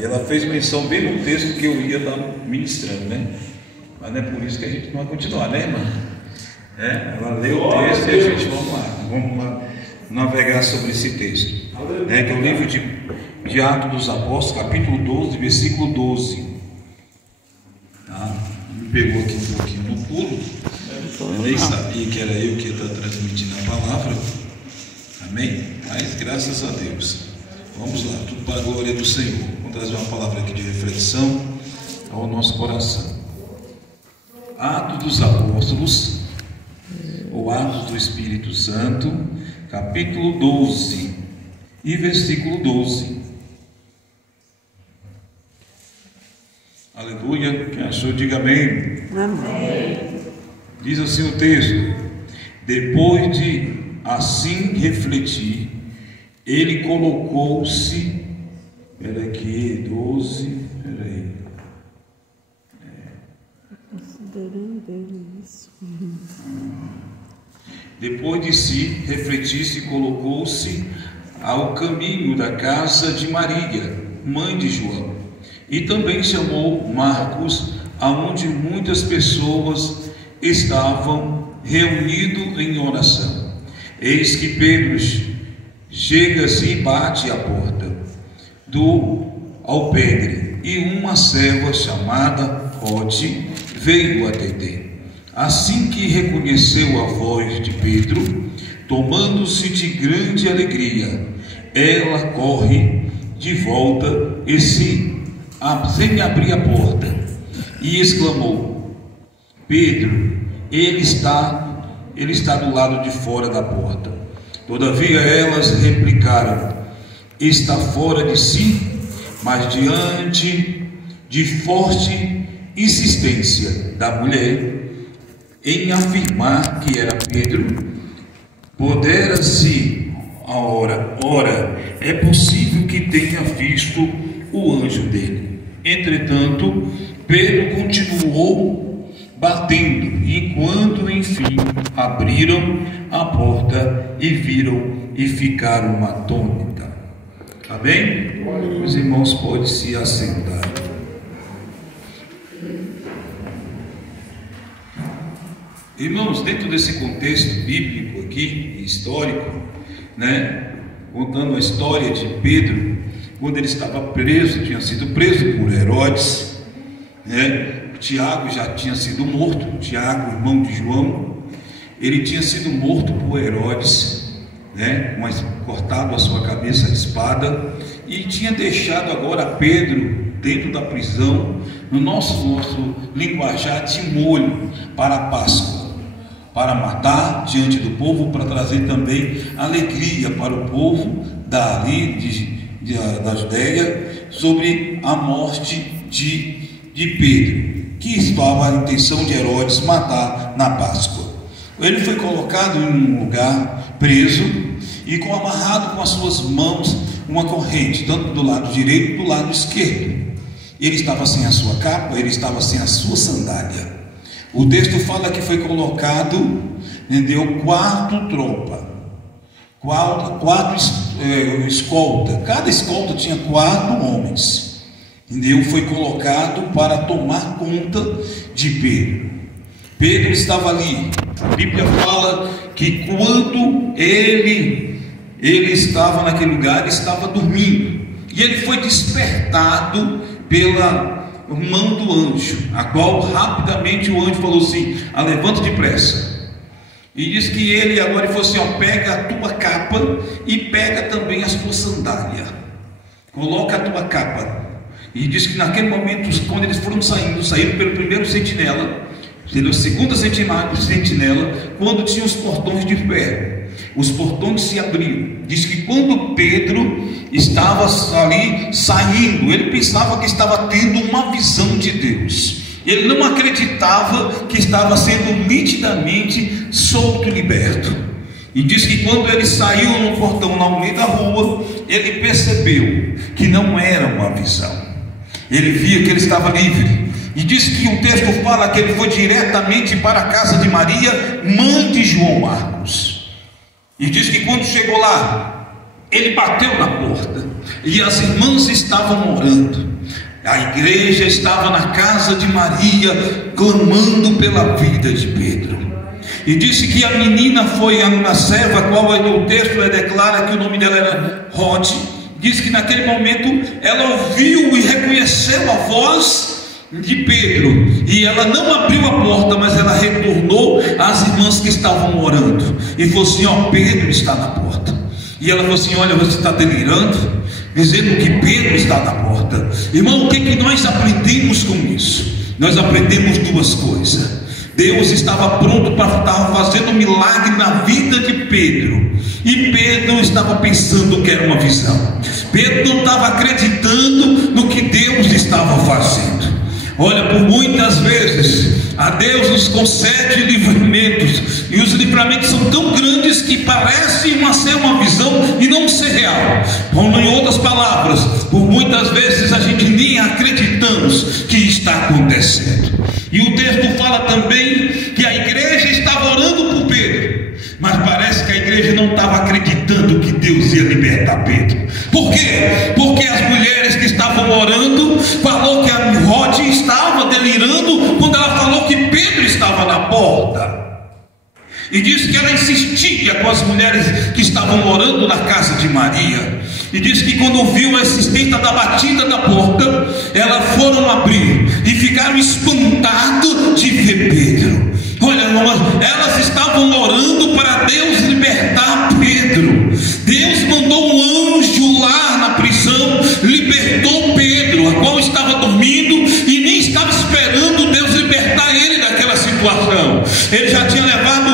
E ela fez menção bem no texto que eu ia estar ministrando, né? Mas não é por isso que a gente não vai continuar, né, irmã? Ela leu o texto e a gente vamos lá navegar sobre esse texto. Que é o livro de Atos dos Apóstolos, capítulo 12, versículo 12. Tá? Me pegou aqui um pouquinho no pulo. Eu nem sabia que era eu que ia estar transmitindo a palavra. Amém? Mas graças a Deus. Vamos lá, tudo para a glória do Senhor. Vamos trazer uma palavra aqui de reflexão ao nosso coração. Atos dos Apóstolos, ou Atos do Espírito Santo, capítulo 12 e versículo 12. Aleluia. Quem achou, diga amém. Amém. Diz assim o texto: depois de assim refletir, ele colocou-se. Espera aqui, 12. Espera aí. Considerando ele isso. Depois de si refletisse, colocou-se ao caminho da casa de Maria, mãe de João, e também chamou Marcos, aonde muitas pessoas estavam reunidas em oração. Eis que Pedro chega-se e bate à porta do alpendre, e uma serva chamada Rode veio atender. Assim que reconheceu a voz de Pedro, tomando-se de grande alegria, ela corre de volta e sem abrir a porta, e exclamou: Pedro, ele está do lado de fora da porta. Todavia elas replicaram: está fora de si. Mas diante de forte insistência da mulher em afirmar que era Pedro, pondera-se a hora. Ora, é possível que tenha visto o anjo dele. Entretanto, Pedro continuou batendo, enquanto enfim abriram a porta e viram e ficaram atônitos. Amém? Os irmãos podem se assentar. Irmãos, dentro desse contexto bíblico aqui, histórico, contando a história de Pedro, quando ele estava preso, tinha sido preso por Herodes, Tiago já tinha sido morto, Tiago, irmão de João, ele tinha sido morto por Herodes, cortado a sua cabeça de espada, e tinha deixado agora Pedro dentro da prisão, no nosso linguajar, de molho para a Páscoa, para matar diante do povo, para trazer também alegria para o povo da Judéia sobre a morte de Pedro, que estava a intenção de Herodes matar na Páscoa. Ele foi colocado em um lugar preso e amarrado com as suas mãos uma corrente, tanto do lado direito como do lado esquerdo. Ele estava sem a sua capa, ele estava sem a sua sandália. O texto fala que foi colocado, quatro tropas, quatro escolta. Cada escolta tinha 4 homens. Foi colocado para tomar conta de Pedro. Pedro estava ali. A Bíblia fala que quando ele estava naquele lugar, ele estava dormindo, e ele foi despertado pela mão do anjo, a qual rapidamente o anjo falou assim: levanta depressa. E diz que ele agora falou assim: pega a tua capa e pega também a tua sandália, coloca a tua capa. E diz que naquele momento, quando eles saíram pelo primeiro sentinela, pela segunda sentinela, quando tinha os portões de ferro, os portões se abriram. Diz que quando Pedro estava ali saindo, ele pensava que estava tendo uma visão de Deus. Ele não acreditava que estava sendo nitidamente solto e liberto. E diz que quando ele saiu no portão, no meio da rua, ele percebeu que não era uma visão. Ele via que ele estava livre. E diz que o texto fala que ele foi diretamente para a casa de Maria, mãe de João Marcos. E diz que quando chegou lá, ele bateu na porta. e as irmãs estavam orando. A igreja estava na casa de Maria, clamando pela vida de Pedro. E disse que a menina foi a serva, qual no texto declara que o nome dela era Rod. Diz que naquele momento ela ouviu e reconheceu a voz de Pedro, e ela não abriu a porta, mas ela retornou às irmãs que estavam orando e falou assim: ó, Pedro está na porta. E ela falou assim: olha, você está delirando, dizendo que Pedro está na porta. Irmão, o que nós aprendemos com isso? Nós aprendemos duas coisas. Deus estava pronto para estar fazendo um milagre na vida de Pedro, e Pedro estava pensando que era uma visão. Pedro não estava acreditando no que Deus estava fazendo. Olha, por muitas vezes a Deus nos concede livramentos, e os livramentos são tão grandes que parecem ser uma visão e não ser real. Ou, em outras palavras, por muitas vezes a gente nem acreditamos que está acontecendo. E o texto fala também que a igreja estava orando por Pedro, mas parece que a igreja não estava acreditando que Deus ia libertar Pedro. Por quê? Porque as mulheres que estavam orando falou que a Rod estava delirando quando ela falou que Pedro estava na porta. E disse que ela insistia com as mulheres que estavam orando na casa de Maria. E disse que quando viu a existência da batida da porta, elas foram abrir e ficaram espantados de ver Pedro. Olha, irmãos, elas estavam orando para Deus libertar Pedro. Deus mandou um anjo lá na prisão, libertou Pedro, a qual estava dormindo e nem estava esperando Deus libertar ele daquela situação. Ele já tinha levado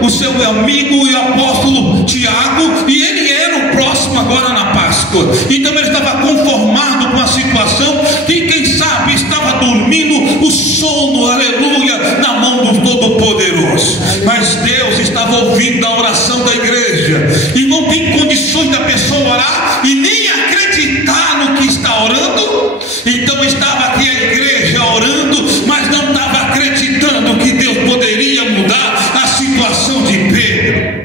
o seu amigo e apóstolo Tiago, e ele era o próximo agora na Páscoa. Então ele estava conformado com a situação, e quem sabe estava dormindo o sono, aleluia, na mão do Todo-Poderoso. Mas Deus estava ouvindo a oração da igreja, e não tem condições da pessoa orar e nem acreditar no que está orando. Então estava aqui a igreja orando, mas não estava acreditando que Deus poderia mudar a situação de Pedro.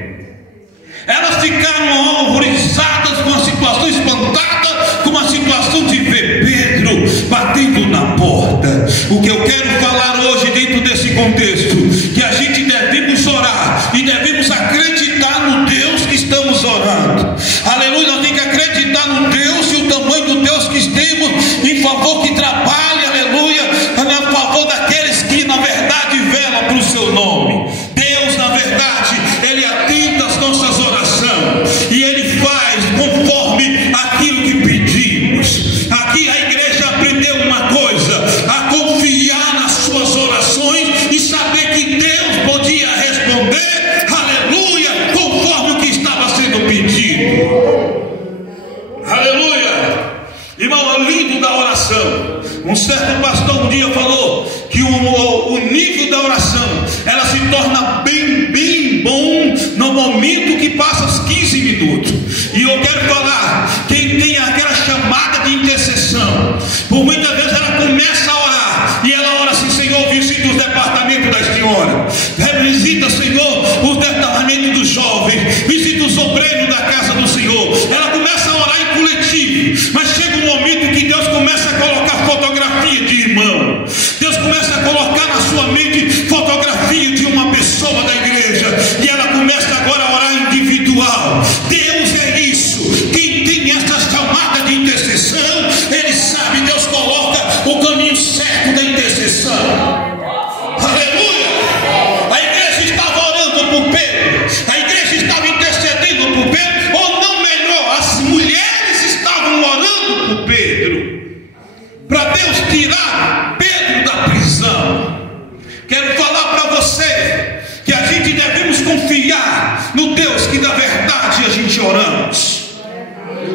Elas ficaram horrorizadas com a situação, espantadas com a situação de ver Pedro batendo na porta. O que eu quero falar hoje dentro desse contexto, que a gente devemos orar e devemos acreditar no Deus que estamos orando. Aleluia, nós temos que acreditar no Deus e o tamanho do Deus que temos em favor, que trabalha, aleluia, a favor daqueles que na verdade velam para o seu nome. Deus, na verdade, Ele atenta às nossas orações e Ele faz conforme aquilo que pedimos. Aqui a igreja aprendeu uma coisa: a confiar nas suas orações e saber que Deus podia responder, aleluia, conforme o que estava sendo pedido. Aleluia. Irmão, é lindo da oração. Um certo pastor um dia falou que o nível da oração, ela se torna bem bom no momento que passa os 15 minutos. E eu quero falar, quem tem aquela chamada de intercessão, por muitas vezes ela começa a orar e ela ora assim: Senhor, visita os departamentos das senhoras, visita, Senhor, os departamentos dos jovens, visita os obreiros da casa do Senhor. Ela começa a orar em coletivo, mas chega um momento que Deus começa a colocar fotografia de irmão. Deus começa a colocar na sua mente fotografia de uma pessoa da igreja, e ela começa agora a orar individual. Deus é isso. Quem tem essa chamada de intercessão, ele sabe, Deus coloca o caminho certo da intercessão. Aleluia. A igreja estava orando por Pedro, a igreja estava intercedendo por Pedro, ou não, melhor, as mulheres estavam orando por Pedro, para Deus tirar Pedro da prisão. Quero falar para você que a gente devemos confiar no Deus que da verdade a gente oramos.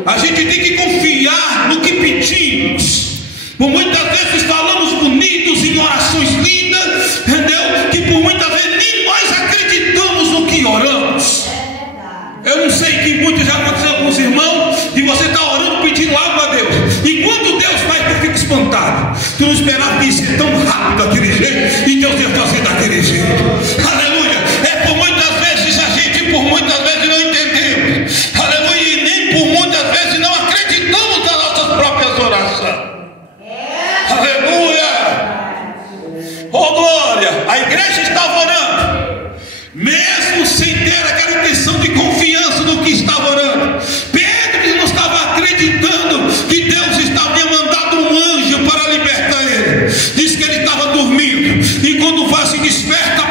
A gente tem que confiar no que pedimos. Por muitas vezes falamos bonitos em orações lindas, entendeu? Que por muitas vezes nem nós acreditamos no que oramos. Eu não sei que muitos já aconteceu com os irmãos, de você estar orando pedindo algo a Deus, e quando Deus faz, tu fica espantado. Tu não esperava que isso ia tão rápido daquele jeito, e Deus ia fazer daquele jeito. Aleluia. É por muitas vezes a gente, por muitas vezes não entendemos, aleluia, e nem por muitas vezes não acreditamos oração. Aleluia! Oh glória! A igreja estava orando, mesmo sem ter aquela intenção de confiança no que estava orando. Pedro não estava acreditando que Deus tinha mandado um anjo para libertar ele. Diz que ele estava dormindo, e quando vai assim: desperta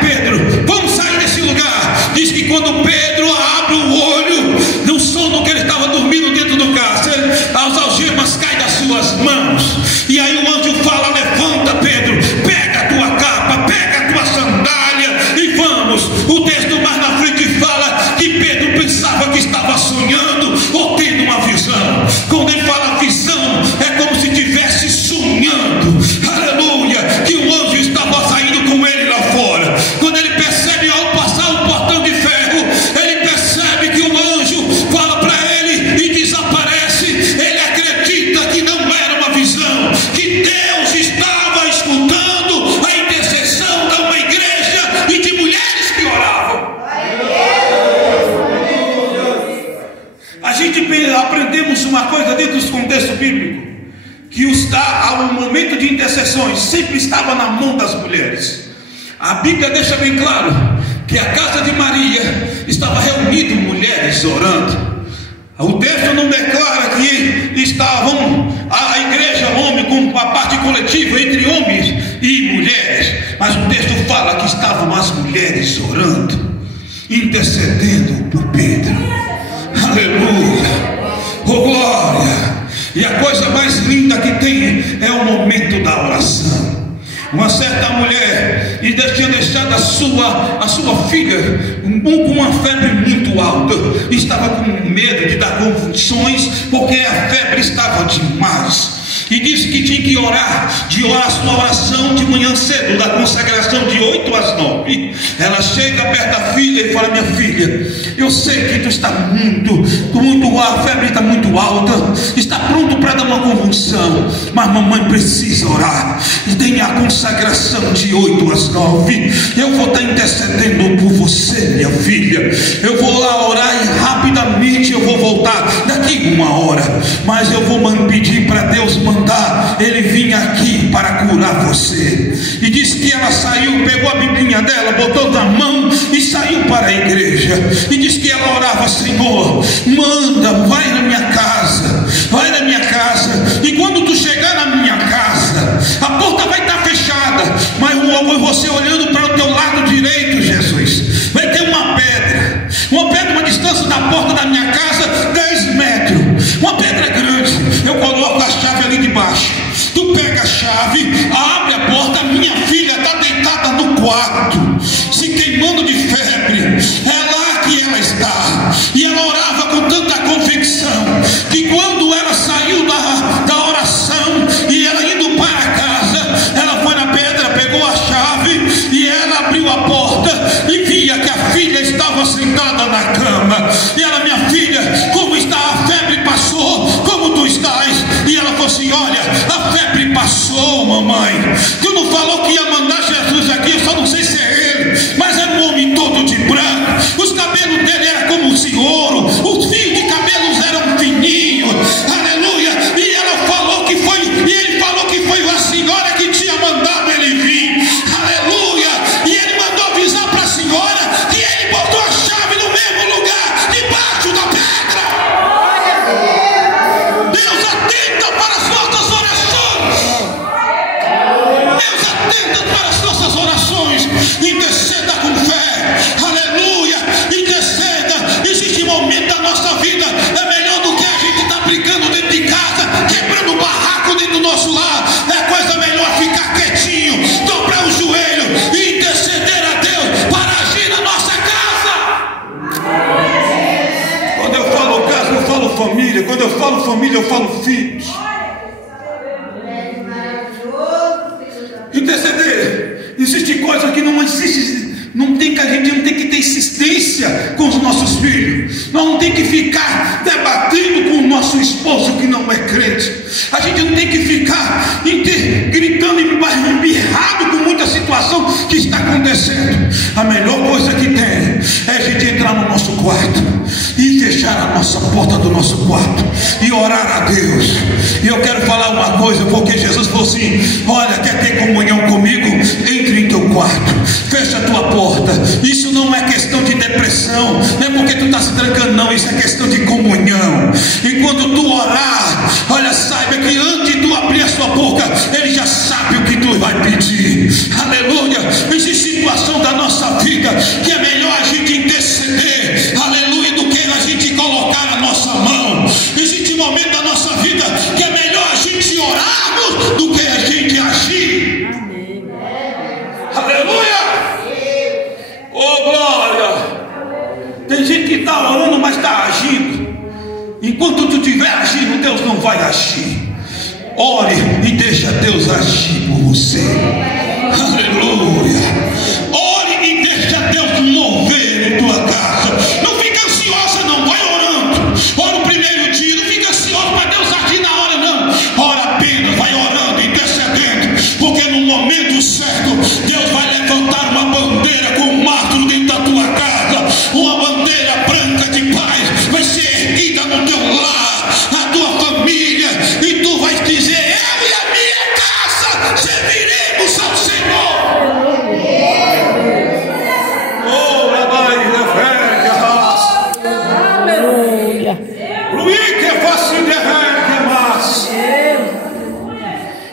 Pedro, vamos sair desse lugar. Diz que quando Pedro abre o olho, no sono que ele estava dormindo dentro do cárcere, as algemas caem das suas mãos, e aí o anjo fala: levanta Pedro, pega a tua capa, pega a tua sandália e vamos. O texto mais na frente fala que Pedro pensava que estava sonhando ou tendo uma visão. Quando ele fala visão, é como se estivesse sonhando. Aleluia! Que o anjo estava saindo com ele lá fora. Quando ele percebe, ao passar o portão de ferro, ele percebe que o anjo fala para ele e desaparece. Ele acredita que não era uma visão, que Deus estava escutando a intercessão de uma igreja e de mulheres que oravam. A gente aprendemos uma coisa dentro dos contextos bíblicos, que o momento de intercessões sempre estava na mão das mulheres. A Bíblia deixa bem claro que a casa de Maria estava reunida mulheres orando. O texto não declara que estavam a igreja, homem, com a parte coletiva entre homens e mulheres, mas o texto fala que estavam as mulheres orando, intercedendo por Pedro. Aleluia! Oh glória! E a coisa mais linda que tem é o momento da oração. Uma certa mulher tinha deixado a sua filha com uma febre muito alta, estava com medo de dar convulsões, porque a febre estava demais. E disse que tinha que orar a sua oração de manhã cedo, da consagração de 8 às 9. Ela chega perto da filha e fala: minha filha, eu sei que tu está a febre está muito alta, está pronto para dar uma convulsão, mas mamãe precisa orar, e tem a consagração de 8 às 9. Eu vou estar intercedendo por você, minha filha. Eu vou lá orar e rapidamente eu vou voltar daqui 1 hora, mas eu vou pedir para Deus mandar ele vir aqui para curar você. E disse que ela saiu, pegou a biblinha dela, botou na mão e saiu para a igreja. E disse que ela orava: Senhor, manda, vai na minha casa, e quando tu chegar na minha casa, a porta vai estar fechada, mas você olhando para o teu lado direito, Jesus, vai ter uma pedra, uma distância da porta da minha casa 10 metros, uma pedra grande. Eu coloco a chave ali debaixo, tu pega a chave, abre a porta, minha filha está deitada no quarto, se queimando de febre, é lá que ela está. E ela orava com tanta convicção, que quando ela saiu da oração e ela indo para casa, ela foi na pedra, pegou a chave e ela abriu a porta e via que a filha estava sentada na cama. E ela: minha filha, como está? A febre passou, como tu estás? E ela falou assim: olha, a febre passou, mamãe. Tu não falou que ia mandar Jesus aqui? Eu só não sei se é ele, mas era um homem todo de branco, os cabelos dele eram como de ouro, os fios de cabelos eram fininhos. Aleluia! E ela falou que foi, e ele falou que foi a senhora que tinha mandado ele vir. Aleluia! E ele mandou avisar para a senhora que ele botou a chave no mesmo lugar, debaixo da pedra. Deus atenta para as nossas orações. Deus atenta para as nossas orações. Interceda com fé. Aleluia! Interceda. Existe momento da nossa vida, é melhor do que a gente estar brincando dentro de casa, quebrando barraco dentro do nosso lar. É coisa melhor ficar quietinho, dobrar o joelho e interceder a Deus para agir na nossa casa. Quando eu falo casa, eu falo família. Quando eu falo família, eu falo filhos. Interceder. Existe coisa que não existe. A gente não tem que ter insistência com os nossos filhos. Nós não tem que ficar debatendo com o nosso esposo que não é crente. A gente não tem que ficar gritando e embirrado com muita situação que está acontecendo. A melhor coisa que tem é a gente entrar no nosso quarto e fechar a nossa porta do nosso quarto e orar a Deus. E eu quero falar uma coisa, porque Jesus falou assim: olha, quer ter comunhão comigo? Entre em teu quarto, fecha a tua porta. Isso não é questão de depressão, não é porque tu está se trancando, não. Isso é questão de comunhão. E quando tu orar, olha, saiba que antes de tu abrir a sua boca, Ele já sabe o que tu vai pedir. Aleluia. Existe situação da nossa vida que é melhor a gente interceder, aleluia, do que a gente colocar a nossa mão. Existe momento da nossa vida que é melhor a gente orarmos do que a gente agir. Amém. Aleluia. Oh glória. Tem gente que está orando, mas está agindo. Enquanto tu estiver agindo, Deus não vai agir. Ore e deixa Deus agir por você. Aleluia. Ore e deixa Deus mover em tua casa. Não fica ansiosa, não. Vai orando. Ora o primeiro dia. Não fica ansioso para Deus agir na hora, não. Ora apenas, vai orando, intercedendo. Porque no momento certo, Deus vai levantar uma bandeira com um mastro dentro da tua casa. Uma bandeira branca de paz vai ser erguida no teu lar, na tua família. E tu vais dizer: eu e a minha casa serviremos ao Senhor. Oh, Rabai, Reverga, Aleluia. Luí que faça derrega, mas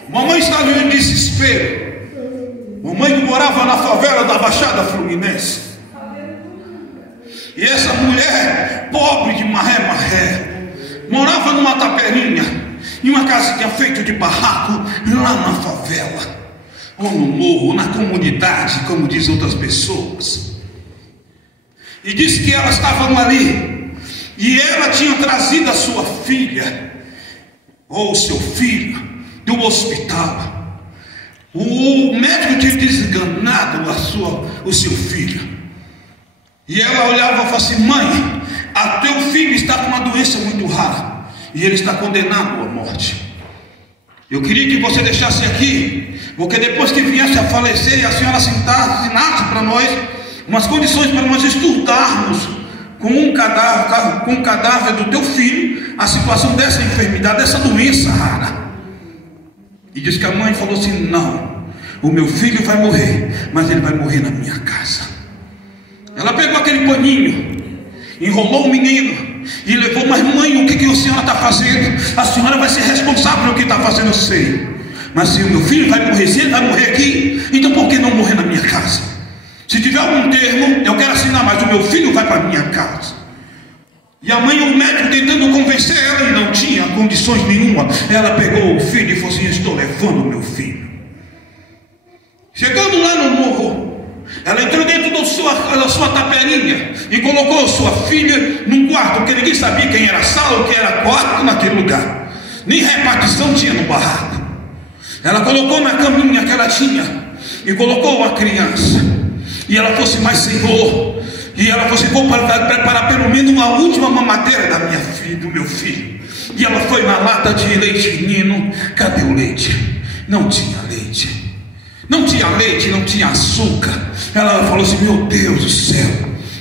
mamãe está em desespero. Mamãe que morava na favela da Baixada Fluminense. E essa mulher, pobre de maré, morava numa taperinha, em uma casinha feita de barraco, lá na favela, ou no morro, ou na comunidade, como dizem outras pessoas. E disse que elas estavam ali, e ela tinha trazido a sua filha, ou seu filho, do hospital. O médico tinha desenganado o seu filho. E ela olhava e falava assim: mãe, a teu filho está com uma doença muito rara, e ele está condenado à morte. Eu queria que você deixasse aqui, porque depois que viesse a falecer, a senhora assinasse para nós umas condições para nós estudarmos com um cadáver do teu filho a situação dessa enfermidade, dessa doença rara. E diz que a mãe falou assim: não, o meu filho vai morrer, mas ele vai morrer na minha casa. Ela pegou aquele paninho, enrolou o menino e levou: mas mãe, o que a senhora está fazendo? A senhora vai ser responsável pelo que está fazendo, eu sei. Mas se o meu filho vai morrer, se ele vai morrer aqui, então por que não morrer na minha casa? Se tiver algum termo, eu quero assinar, mas o meu filho vai para a minha casa. E a mãe, o médico tentando convencer ela, e não tinha condições nenhuma. Ela pegou o filho e falou assim: estou levando o meu filho. Chegando lá no morro, ela entrou dentro da sua taperinha e colocou sua filha num quarto, porque ninguém sabia quem era sala ou quem era quarto naquele lugar. Nem repartição tinha no barraco. Ela colocou na caminha que ela tinha e colocou a criança. E ela falou assim: mas Senhor, e ela falou assim: vou preparar pelo menos uma última mamadeira do meu filho. E ela foi na lata de leite nino. Cadê o leite? Não tinha leite. Não tinha leite, não tinha açúcar. Ela falou assim: meu Deus do céu,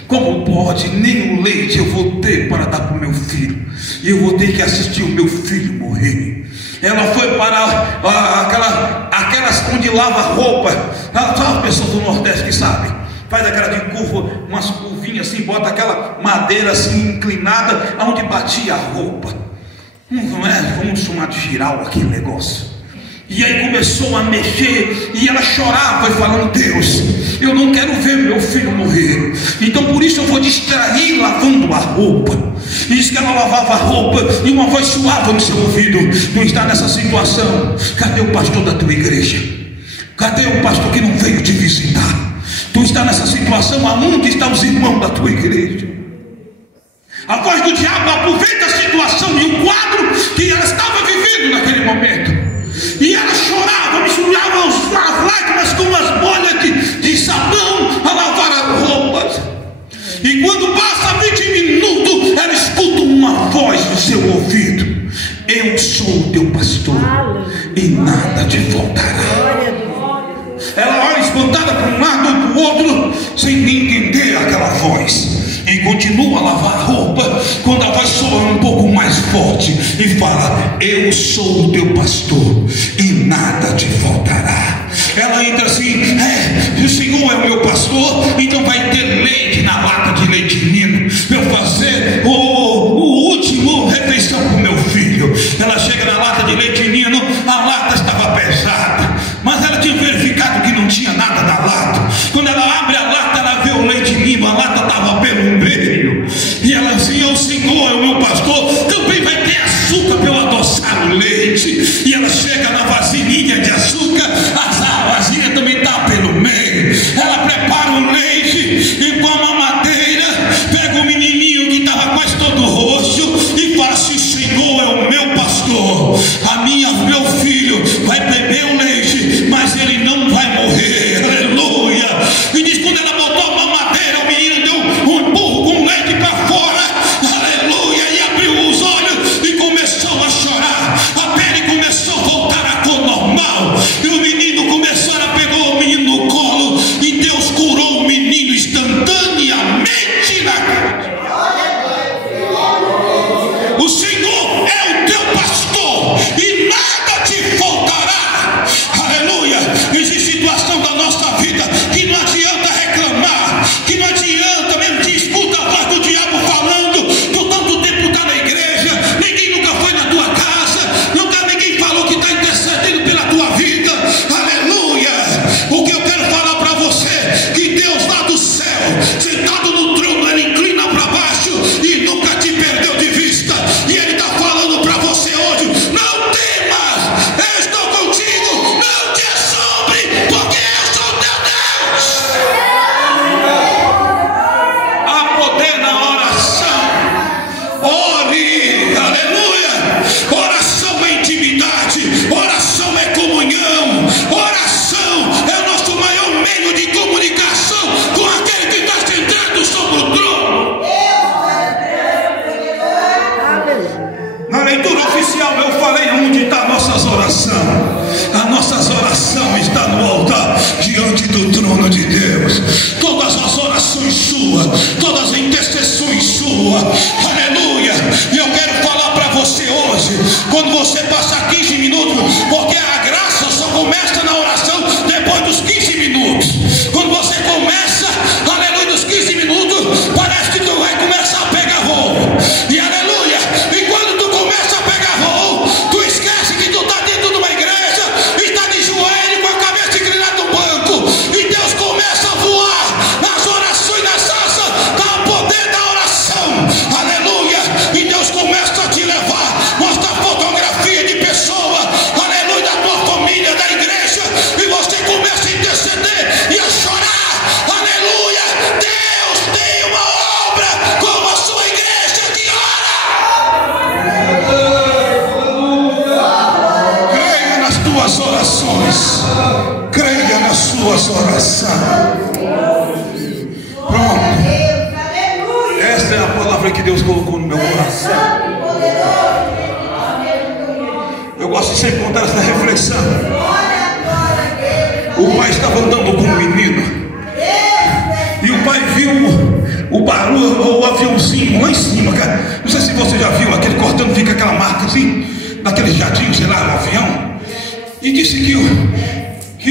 como pode? Nem o leite eu vou ter para dar para o meu filho, e eu vou ter que assistir o meu filho morrer. Ela foi para aquelas onde lava roupa. Sabe as pessoas do Nordeste que sabem? Faz aquela de curva, umas curvinhas assim, bota aquela madeira assim inclinada, onde batia a roupa. Não é? Vamos chamar de giral aquele negócio. E aí começou a mexer, e ela chorava e falando: Deus, eu não quero ver meu filho morrer, então por isso eu vou distrair lavando a roupa. E diz que ela lavava a roupa e uma voz suava no seu ouvido: tu está nessa situação, cadê o pastor da tua igreja? Cadê o pastor que não veio te visitar? Tu está nessa situação, aonde estão os irmãos da tua igreja? A voz do diabo aproveita a situação e o quadro que ela estava vivendo naquele momento. E ela chorava, misturava as lágrimas com as bolhas de sabão a lavar as roupas. E quando passa 20 minutos, ela escuta uma voz no seu ouvido: eu sou o teu pastor e nada te faltará. Ela olha espantada para um lado e para o outro, sem entender aquela voz. e continua a lavar a roupa, quando ela vai soar um pouco mais forte e fala: eu sou o teu pastor e nada te faltará. Ela entra assim: o Senhor é o meu pastor, então vai ter leite na lata de leite ninho para eu fazer o último refeição para o meu filho. Ela chega na lata de leite ninho, a lata estava pesada, mas ela tinha verificado que não tinha nada na lata. Quando ela abre a lata, ela vê o leite ninho, a lata estava pelo meio, e ela assim: o Senhor é o meu pastor, também vai ter açúcar para eu adoçar o leite. E ela chega na vasilhinha de açúcar, a vasilha também está pelo meio. Ela prepara o leite e com a mamadeira pega o menininho que estava quase todo roxo e fala assim: o Senhor é o meu pastor, meu filho vai beber o leite, mas ele não vai morrer. Aleluia. E diz: quando ela botou a mamadeira, o menino deu um empurro com o leite para fora, aleluia, e abriu os olhos e começou a chorar. A pele começou a voltar à cor normal, e o menino começou, ela pegou o menino no colo e Deus curou o menino instantaneamente. O Senhor é o teu pastor e nada te faltará. Aleluia. Existe situação da nossa vida que não adianta reclamar, que não adianta mesmo que escuta a voz do diabo falando: tu tanto tempo está na igreja, ninguém nunca foi na tua casa, nunca ninguém falou que está intercedendo pela tua vida. Aleluia. O que eu quero falar para você, que Deus lá do céu, sentado no trono, ele inclina para baixo e nunca te perdeu de vista. E ele está falando para você hoje: não temas, eu estou contigo, não te assombre, porque eu sou teu Deus. Há poder na oração. Ore, aleluia. Oração é intimidade, oração é comunhão, oração é o nosso maior meio de comunicação com aquele que está sentado sobre o trono. Na leitura oficial eu falei onde está nossas orações. A nossa oração está no altar, diante do trono de Deus. Todas as orações suas, todas as intercessões suas, aleluia. E eu quero falar para você hoje, quando você passar 15 minutos, porque a graça só começa na oração depois dos 15 minutos. Quando você começa, aleluia, dos 15 minutos, parece que tu vai começar a pegar voo. E aleluia, e quando tu começa a pegar voo, tu esquece que tu está dentro de uma igreja, está de joelho com a cabeça inclinada no banco, e Deus começa a voar nas orações, na salsa, dá o poder da oração, aleluia. E Deus começa a te levar, mostra fotografia de pessoa, aleluia, da tua família, da igreja, e você começa a interceder e a chorar, aleluia. Deus tem uma obra com a sua igreja que ora. Creia nas tuas orações, creia nas suas orações. Pronto, esta é a palavra que Deus colocou no meu coração. Eu gosto de sempre contar essa reflexão. O pai estava andando com um menino e o pai viu o barulho, o aviãozinho lá em cima, cara. Não sei se você já viu aquele cortando, fica aquela marca assim, daquele jatinho, sei lá, o avião. E disse que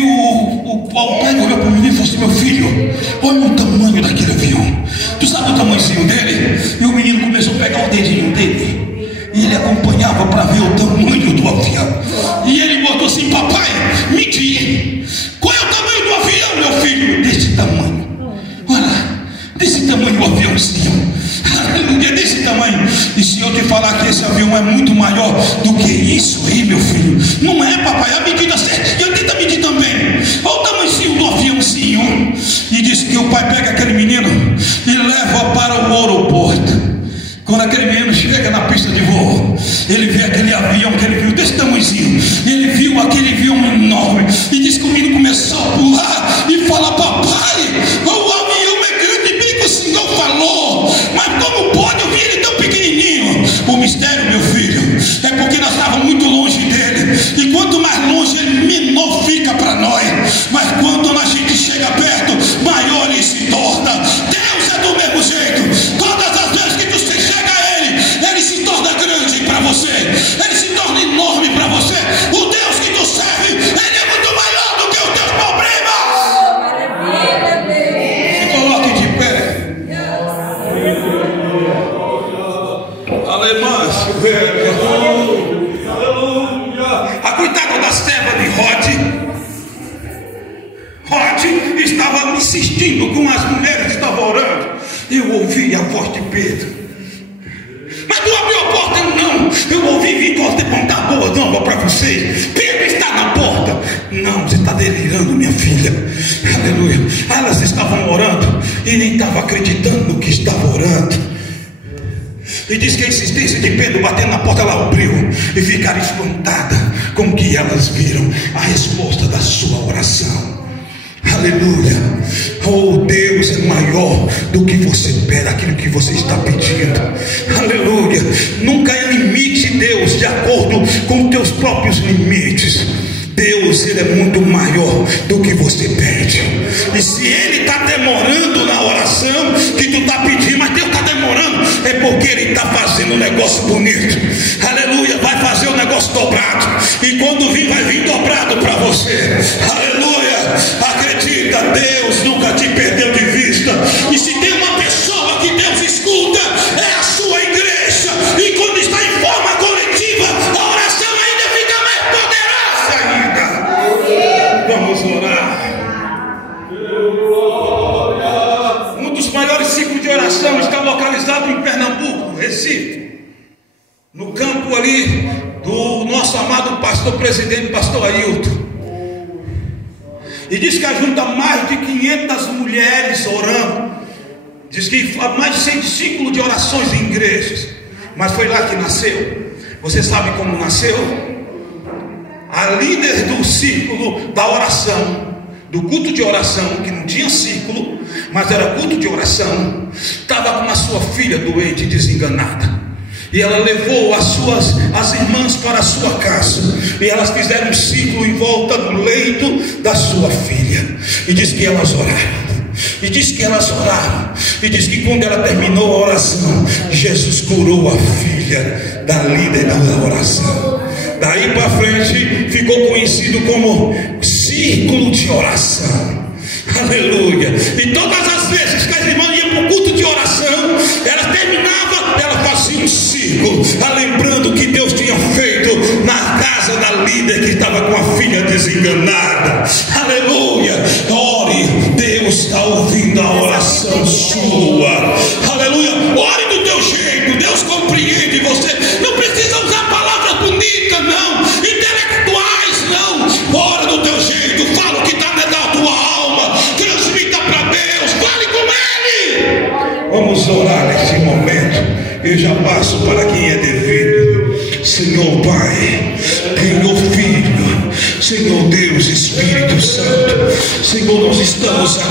o pai olhou para o menino e falou assim: meu filho, olha o tamanho daquele avião, tu sabe o tamanhozinho dele? E o menino começou a pegar o dedinho dele e ele acompanhava para ver o tamanho do avião. E ele botou assim: papai, medir, qual é o tamanho do avião, meu filho? Desse tamanho, olha, desse tamanho o aviãozinho, aleluia, desse tamanho. E se eu te falar que esse avião é muito maior do que isso aí, meu filho? Não é, papai, a medida certa, eu tento medir também. Olha o tamanhozinho do aviãozinho. E disse que o pai pega aquele menino e leva para o aeroporto. Quando aquele menino chega na pista de voo, ele vê aquele avião que ele viu desse tamanhozinho, ele viu aquele avião enorme, e diz que o menino começou a pular e fala: papai, o avião é grande, bem que o senhor falou, mas como pode eu ver ele tão pequenininho? O mistério, meu filho, é porque nós estávamos muito longe dele, e quanto mais longe ele, menor fica para nós, mas quando a gente chega perto, maior ele se torna. Deus é do mesmo jeito. A coitada da serva de Rode estava insistindo com as mulheres que estavam orando. Eu ouvi a voz de Pedro. Mas não abriu a porta, não. Eu ouvi vir contar boa nova para vocês. Pedro está na porta. Não, você está delirando, minha filha. Aleluia. Elas estavam orando e nem estavam acreditando no que estavam orando. E diz que a insistência de Pedro batendo na porta, ela abriu e ficaram espantadas com o que elas viram, a resposta da sua oração. Aleluia. Oh, Deus é maior do que você pede, aquilo que você está pedindo. Aleluia. Nunca limite Deus de acordo com os teus próprios limites. Deus, Ele é muito maior do que você pede. E se Ele está demorando na oração que tu está pedindo, mas Deus está demorando, é porque Ele está fazendo um negócio bonito. Aleluia. Vai fazer um negócio dobrado. E quando vir, vai vir dobrado para você. Aleluia. Acredita, Deus nunca te perdeu de vista. E se tem uma pessoa que Deus escuta, é a sua igreja. E quando está em forma coletiva, a oração ainda fica mais poderosa ainda. Vamos orar. Um dos maiores ciclos de oração está localizado em Pernambuco, Recife, no campo ali do nosso amado pastor presidente, pastor Ailton. E diz que ajunta mais de 500 mulheres orando. Diz que há mais de 100 ciclos de orações em igrejas. Mas foi lá que nasceu. Você sabe como nasceu? A líder do círculo da oração, do culto de oração, que não tinha círculo, mas era culto de oração, estava com a sua filha doente, desenganada. E ela levou as irmãs para a sua casa. E elas fizeram um círculo em volta do leito da sua filha. E diz que elas oraram. E diz que quando ela terminou a oração, Jesus curou a filha da líder da oração. Daí para frente ficou conhecido como círculo de oração. Aleluia. E todas as vezes que as irmãs iam para o culto de oração, ela terminava, ela fazia um círculo, lembrando que Deus tinha feito na casa da líder que estava com a filha desenganada. Aleluia. Ore, Deus está ouvindo a oração sua. Aleluia. Ore do teu jeito, Deus compreende você. Não precisa usar palavras bonitas, não, intelectuais, não. Ore do teu jeito, fala o que está dentro da tua alma, transmita para Deus, fale com Ele. Vamos orar nesse momento. Eu já passo para quem é devido. Senhor Pai, Senhor Filho, Senhor Deus, Espírito Santo. Senhor, nós estamos aqui